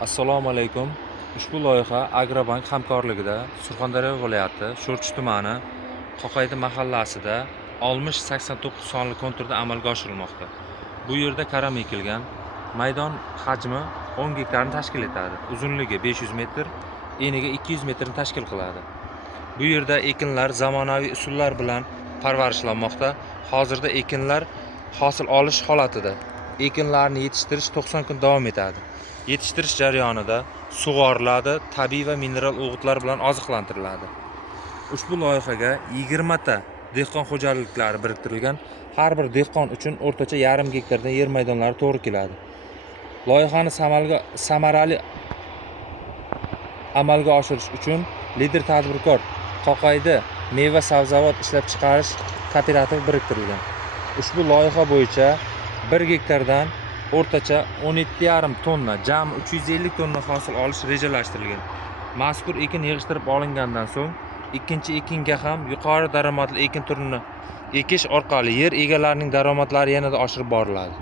Assalomu alaykum. Ushbu loyiha Agrobank hamkorligida Surxondaryo viloyati Sho'rchi tumani Qo'qaydi mahallasida 60-89 sonli konturda amalga oshirilmoqda. Bu yerda karam ekilgan. Maydon hajmi 10 gektarni tashkil etadi. Uzunligi 500 metr, eniga 200 metrni tashkil qiladi. Bu yerda ekinlar zamonaviy usullar bilan parvarishlanmoqda. Hozirda ekinlar hosil olish holatida. Ekinlarni yetishtirish 90 kun davom etadi. Yetishtirish jarayonida sug'oriladi, tabiiy va mineral o'g'itlar bilan oziqlantiriladi. Ushbu loyihaga 20 ta dehqon xo'jaliklari biriktirilgan. Har bir dehqon uchun o'rtacha yarim gektardan yer maydonlari to'g'ri keladi. Loyihani samarali amalga oshirish uchun lider tadbirkor Qo'qaydi meva sabzavot ishlab chiqarish kooperativi biriktirilgan. Ushbu loyiha bo'yicha 1 gektardan o'rtacha 17,5 tonna, jami 350 tonna hosil olish rejalashtirilgan. Mazkur ekin yig'ishtirib olingandan so'ng ikkinchi ekinga ham yuqori daromadli ekin turini ekish orqali yer egalarining daromadlari yanada oshirib boriladi.